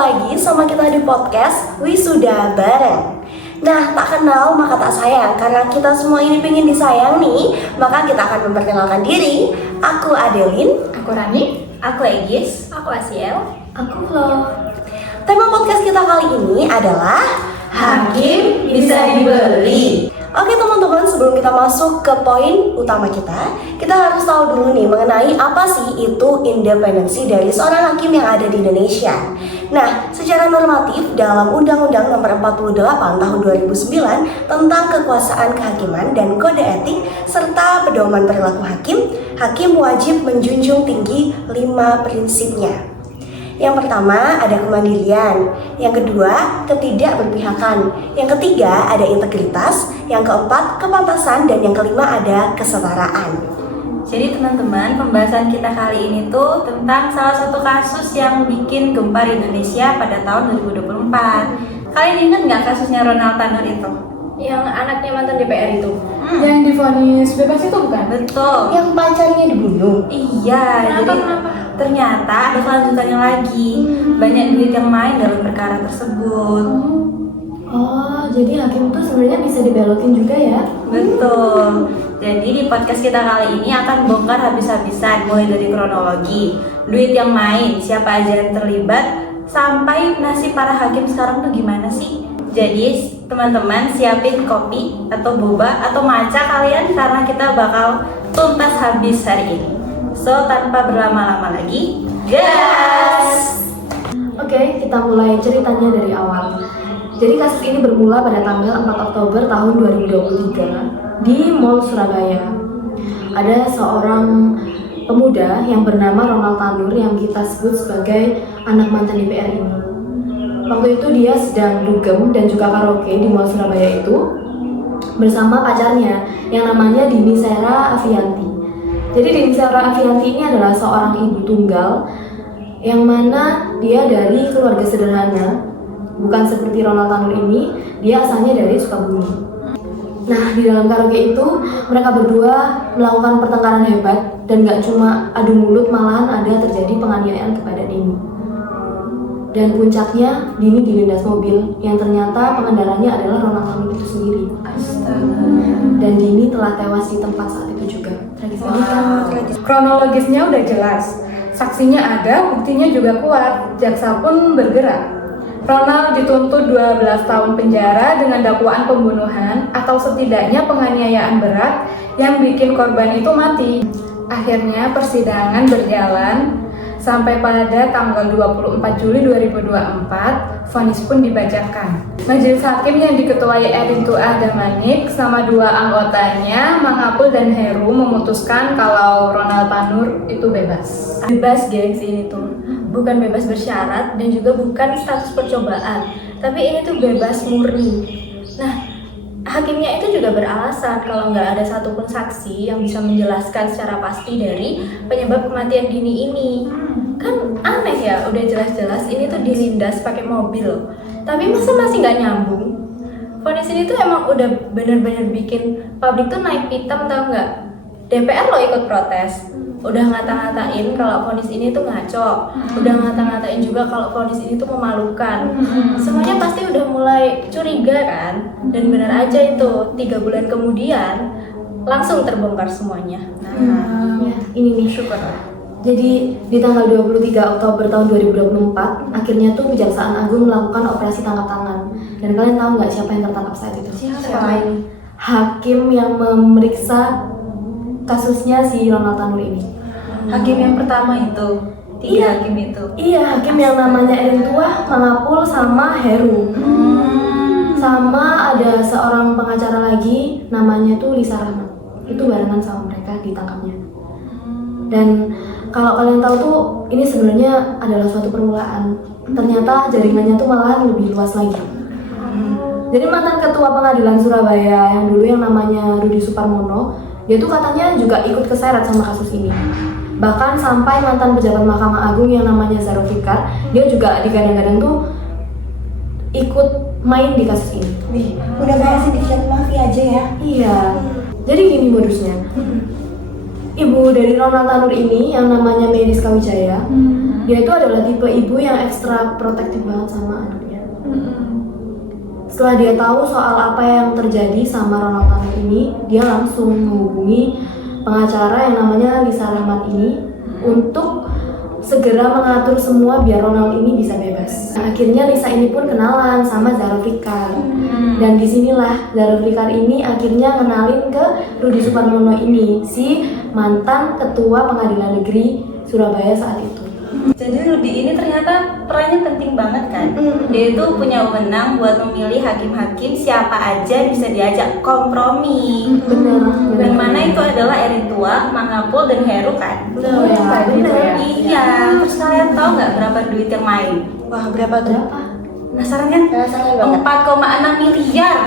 lagi sama kita di podcast Wisuda Bareng. Nah, tak kenal maka tak sayang. Karena kita semua ini pengen disayang nih, maka kita akan memperkenalkan diri. Aku Adeline. Aku Rani. Aku Egis. Aku Asiel. Aku Flo. Tema podcast kita kali ini adalah Hakim bisa dibeli. Oke teman-teman, sebelum kita masuk ke poin utama kita harus tahu dulu nih mengenai apa sih itu independensi dari seorang hakim yang ada di Indonesia. Nah, secara normatif dalam Undang-Undang Nomor 48 Tahun 2009 tentang kekuasaan kehakiman dan kode etik serta pedoman perilaku hakim wajib menjunjung tinggi 5 prinsipnya. Yang pertama ada kemandirian, yang kedua ketidakberpihakan, yang ketiga ada integritas, yang keempat kepantasan, dan yang kelima ada kesetaraan. Jadi teman-teman, pembahasan kita kali ini tuh tentang salah satu kasus yang bikin gempar Indonesia pada tahun 2024. Kalian ingat nggak kasusnya Ronald Tanur itu? Yang anaknya mantan DPR itu. Yang divonis bebas itu bukan? Betul. Yang pacarnya dibunuh. Iya, Kenapa? ternyata ada kelanjutannya lagi. Banyak duit yang main dalam perkara tersebut. Oh, jadi hakim itu sebenarnya bisa dibelokin juga ya? Betul. Jadi di podcast kita kali ini akan bongkar habis-habisan mulai dari kronologi, duit yang main, siapa aja yang terlibat, sampai nasib para hakim sekarang tuh gimana sih? Jadi teman-teman siapin kopi atau boba atau matcha kalian karena kita bakal tuntas habis hari ini. So tanpa berlama-lama lagi, gas! Oke, kita mulai ceritanya dari awal. Jadi kasus ini bermula pada tanggal 4 Oktober tahun 2023 di Mall Surabaya. Ada seorang pemuda yang bernama Ronald Tanur yang kita sebut sebagai anak mantan DPR ini. Waktu itu dia sedang dugem dan juga karaoke di Mall Surabaya itu bersama pacarnya yang namanya Dini Sera Avianti. Jadi Dini Sera Avianti ini adalah seorang ibu tunggal yang mana dia dari keluarga sederhana. Bukan seperti Ronald Tanur ini, dia asalnya dari Sukabumi. Nah, di dalam karaoke itu mereka berdua melakukan pertengkaran hebat dan gak cuma adu mulut, malahan ada terjadi penganiayaan kepada Dini. Dan puncaknya Dini dilindas mobil yang ternyata pengendaranya adalah Ronald Tanur itu sendiri. Astaga. Dan Dini telah tewas di tempat saat itu juga. Tragis banget kan? Kronologisnya udah jelas. Saksinya ada, buktinya juga kuat. Jaksa pun bergerak. Ronald dituntut 12 tahun penjara dengan dakwaan pembunuhan atau setidaknya penganiayaan berat yang bikin korban itu mati. Akhirnya persidangan berjalan sampai pada tanggal 24 Juli 2024, vonis pun dibacakan. Majelis hakim yang diketuai Erin Tuah Damanik sama 2 anggotanya, Mang Apul dan Heru, memutuskan kalau Ronald Tanur itu bebas. Bebas gengs ini tuh bukan bebas bersyarat dan juga bukan status percobaan, tapi ini tuh bebas murni. Nah, hakimnya itu juga beralasan kalau nggak ada satupun saksi yang bisa menjelaskan secara pasti dari penyebab kematian Dini ini. Kan aneh ya, udah jelas-jelas ini tuh dilindas pakai mobil, tapi masa masih nggak nyambung? Vonis ini tuh emang udah bener-bener bikin publik tuh naik pitam, tau nggak? DPR lo ikut protes, udah ngata-ngatain kalau vonis ini tuh ngaco, udah ngata-ngatain juga kalau vonis ini tuh memalukan. Semuanya pasti udah mulai curiga kan? Dan benar aja itu 3 bulan kemudian langsung terbongkar semuanya. Ya, ini nih syukurlah. Jadi di tanggal 23 Oktober tahun 2024 akhirnya tuh Kejaksaan Agung melakukan operasi tangkap tangan. Dan kalian tahu nggak siapa yang tertangkap saat itu? Siapa ini? Hakim yang memeriksa kasusnya si Ronald Tanur ini. Hakim yang pertama itu, 3 hakim itu. Iya, hakim yang namanya Erin Tuah, Mang Apul, sama Heru. Sama ada seorang pengacara lagi namanya tuh Lisa Rahmat. Itu barengan sama mereka ditangkapnya. Dan kalau kalian tahu tuh ini sebenarnya adalah suatu permulaan. Ternyata jaringannya tuh malahan lebih luas lagi. Jadi mantan ketua pengadilan Surabaya yang dulu yang namanya Rudi Suparmono, dia tuh katanya juga ikut keseret sama kasus ini. Bahkan sampai mantan pejabat Mahkamah Agung yang namanya Zaro Fikar, dia juga digadang-gadang tuh ikut main di kasus ini. Wih, udah kayak sindikat mafia aja ya. Iya. Jadi gini modusnya. ibu dari Ronald Tanur ini yang namanya Mary Rizka Wijaya, dia itu adalah tipe ibu yang ekstra protektif banget sama anaknya. Setelah dia tahu soal apa yang terjadi sama Ronald Tanur ini, dia langsung menghubungi pengacara yang namanya Lisa Rahmat ini untuk segera mengatur semua biar Ronald ini bisa bebas. Nah, akhirnya Lisa ini pun kenalan sama Zara Fikar. Dan disinilah Zara Fikar ini akhirnya ngenalin ke Rudi Suparmono ini, si mantan ketua pengadilan negeri Surabaya saat itu. Jadi Rudi ini ternyata perannya penting banget kan. Dia itu punya wewenang buat memilih hakim-hakim siapa aja bisa diajak kompromi. Bener. Dan mana itu adalah Eritua, Mangapul, dan Heru kan. Bener. Iya. Terus kalian tahu nggak berapa duit yang main? Wah, berapa tuh? Penasaran kan? Penasaran banget. 4,6 miliar.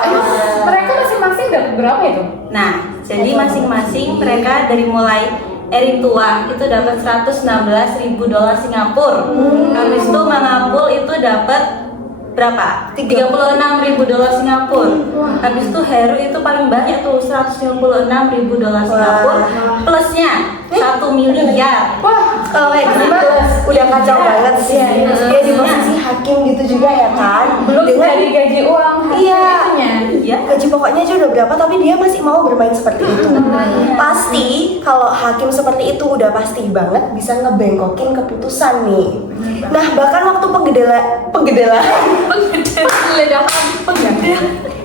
Emang mereka masing-masing dapat berapa itu? Nah, jadi masing-masing mereka dari mulai Eritua itu dapat $116.000 Singapura. Habis itu Mangapul itu dapat berapa? $36.000 Singapura. Habis itu Heru itu paling banyak tuh $156.000 Singapura. Plusnya 1 miliar. Wah, Kalau kayak gitu udah kacau banget sih. Dia di posisi hakim gitu juga ya kan. belum Dengan dari gaji uang Iya. hakimnya. Iya. gaji pokoknya aja udah berapa tapi dia masih mau bermain seperti itu. Pasti kalau hakim seperti itu udah pasti banget bisa ngebengkokin keputusan nih. Nah, bahkan waktu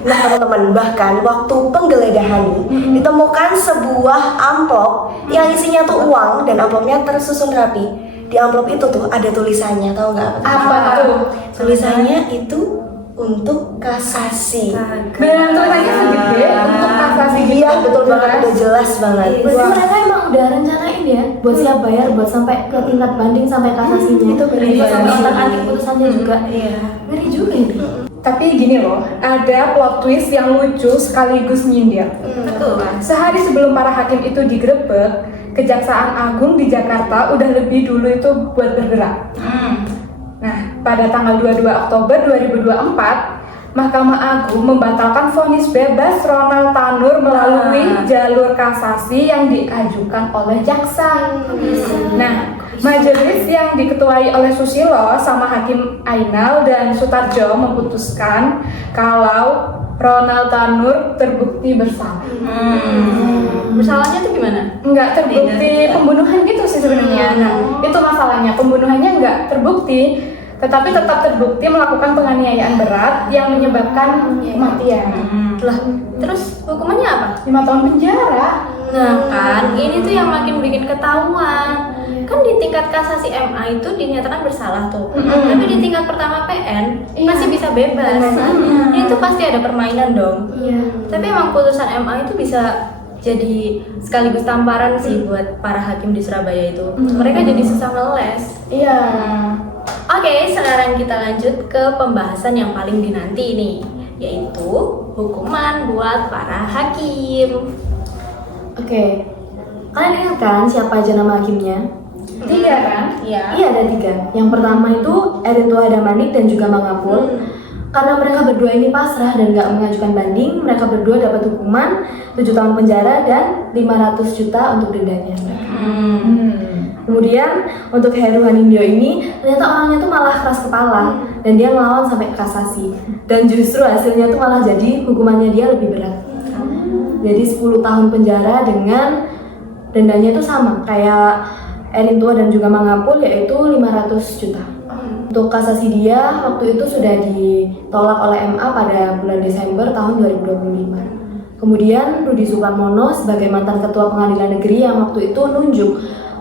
Nah teman-teman, bahkan waktu penggeledahan nih ditemukan sebuah amplop yang isinya tuh uang dan amplopnya tersusun rapi. Di amplop itu tuh ada tulisannya, tahu nggak Apa tuh? Tulisannya itu untuk kasasi. Beneran tulisannya segede untuk kasasi gitu. Iya betul banget, udah jelas banget. Berarti mereka emang udah rencanain ya buat siap bayar buat sampai ke tingkat banding sampai kasasinya. Itu bener Iya, sampai banget. otak-atik putusannya juga. Iya. Ngeri juga itu. Tapi gini loh, ada plot twist yang lucu sekaligus nyindir. Betul. Sehari sebelum para hakim itu digerebek, Kejaksaan Agung di Jakarta udah lebih dulu itu buat bergerak. Nah, pada tanggal 22 Oktober 2024, Mahkamah Agung membatalkan vonis bebas Ronald Tanur melalui jalur kasasi yang diajukan oleh jaksa. Nah, majelis yang diketuai oleh Susilo sama Hakim Ainal dan Sutarjo memutuskan kalau Ronald Tanur terbukti bersalah. Bersalahnya tuh gimana? Enggak terbukti pembunuhan gitu sih sebenarnya. Nah, itu masalahnya, pembunuhannya enggak terbukti, tetapi tetap terbukti melakukan penganiayaan berat yang menyebabkan kematian. Lah, terus hukumannya apa? 5 tahun penjara. Nah kan, ini tuh yang makin bikin ketahuan. Kan di tingkat kasasi MA itu dinyatakan bersalah tuh. Tapi di tingkat pertama PN masih bisa bebas. Ini tuh pasti ada permainan dong. Tapi emang putusan MA itu bisa jadi sekaligus tamparan sih buat para hakim di Surabaya itu. Mereka jadi susah ngeles. Iya. Oke, sekarang kita lanjut ke pembahasan yang paling dinanti nih, yaitu hukuman buat para hakim. Oke, kalian ingat kan siapa aja nama hakimnya? 3 kan? Iya. Iya ada 3. Yang pertama itu Eritua Damanik dan juga Mangapul. Karena mereka berdua ini pasrah dan gak mengajukan banding, mereka berdua dapat hukuman 7 tahun penjara dan 500 juta untuk dendanya mereka. Kemudian untuk Heru Hanindyo ini ternyata orangnya tuh malah keras kepala dan dia ngelawan sampai kasasi. Dan justru hasilnya tuh malah jadi hukumannya dia lebih berat. Jadi 10 tahun penjara dengan dendanya itu sama kayak Eritua dan juga Mangapul, yaitu 500 juta. Untuk kasasi dia waktu itu sudah ditolak oleh MA pada bulan Desember tahun 2025. Kemudian Rudi Suparmono sebagai mantan ketua pengadilan negeri yang waktu itu nunjuk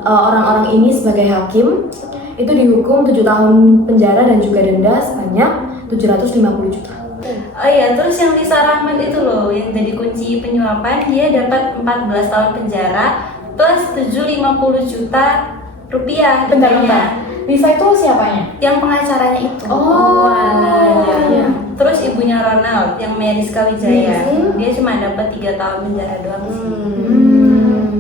orang-orang ini sebagai hakim itu dihukum 7 tahun penjara dan juga denda sebanyak 750 juta. Oh iya, terus yang Lisa Rahmat itu loh yang jadi kunci penyuapan, dia dapat 14 tahun penjara plus 750 juta rupiah Bentar. dendanya. Lisa itu siapanya? Yang pengacaranya itu. Oh, iya. Terus ibunya Ronald yang Mary Rizka Wijaya, dia cuma dapat 3 tahun penjara doang sih.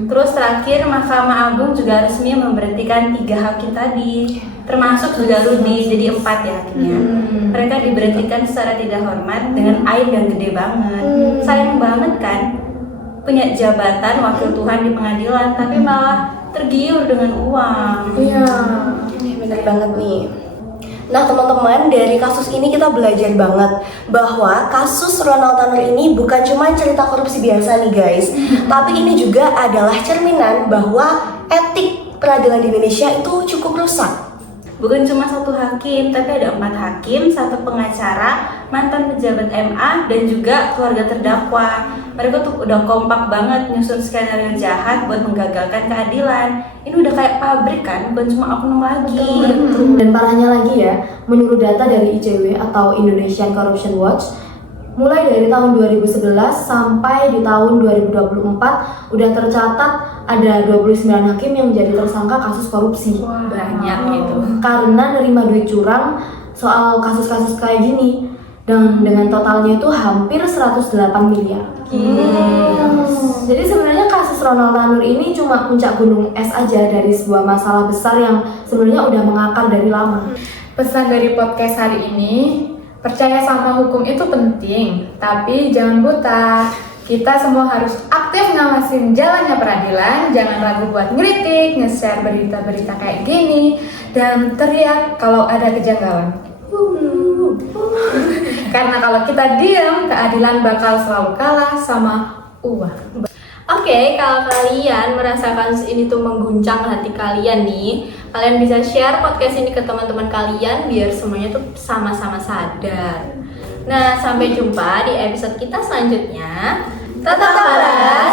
Terus terakhir Mahkamah Agung juga resmi memberhentikan 3 hakim tadi, termasuk juga Rudi, jadi 4 ya hakimnya. Mereka diberhentikan secara tidak hormat dengan aib yang gede banget. Sayang banget kan? punya jabatan wakil Tuhan di pengadilan, tapi malah tergiur dengan uang. Iya. Bener banget nih. Nah teman-teman, dari kasus ini kita belajar banget bahwa kasus Ronald Tanur ini bukan cuma cerita korupsi biasa nih guys, tapi ini juga adalah cerminan bahwa etik peradilan di Indonesia itu cukup rusak. Bukan cuma satu hakim, tapi ada 4 hakim, 1 pengacara, mantan pejabat MA, dan juga keluarga terdakwa. Mereka tuh udah kompak banget nyusun skenario jahat buat menggagalkan keadilan. Ini udah kayak pabrik kan, bukan cuma oknum lagi. Dan parahnya lagi ya, menurut data dari ICW atau Indonesian Corruption Watch, mulai dari tahun 2011 sampai di tahun 2024 udah tercatat ada 29 hakim yang menjadi tersangka kasus korupsi. Banyak gitu. Karena nerima duit curang soal kasus-kasus kayak gini. Dan dengan totalnya itu hampir 108 miliar. Jadi sebenarnya kasus Ronald Tanur ini cuma puncak gunung es aja dari sebuah masalah besar yang sebenarnya udah mengakar dari lama. Pesan dari podcast hari ini, percaya sama hukum itu penting, tapi jangan buta. Kita semua harus aktif ngawasin jalannya peradilan, jangan ragu buat ngeritik, nge-share berita-berita kayak gini, dan teriak kalau ada kejanggalan. Karena kalau kita diam, keadilan bakal selalu kalah sama uang. Oke, kalau kalian merasakan ini tuh mengguncang hati kalian nih, kalian bisa share podcast ini ke teman-teman kalian biar semuanya tuh sama-sama sadar. Nah, sampai jumpa di episode kita selanjutnya. Tetap waras,